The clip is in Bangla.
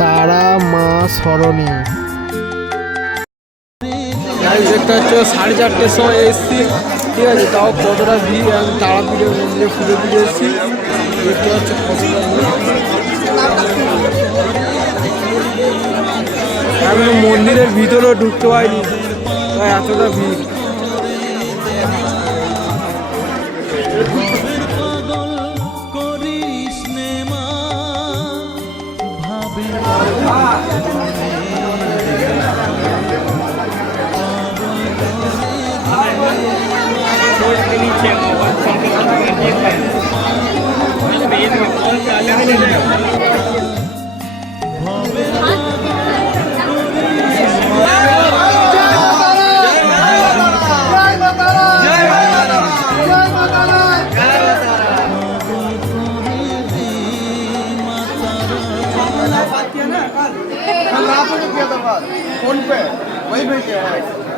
তারা মা সরণী। দেখতে হচ্ছে 4:30টার সময় এসছি, ঠিক আছে, তাও কতটা ভিড়। আমি তারাপীঠের মন্দিরে পুজো দিতে এসেছি, দেখতে হচ্ছে কতটা আমি মন্দিরের ভিতরেও ঢুকতে পারিনি, তাই এতটা ভিড়। फोन पे वही भेजे हैं।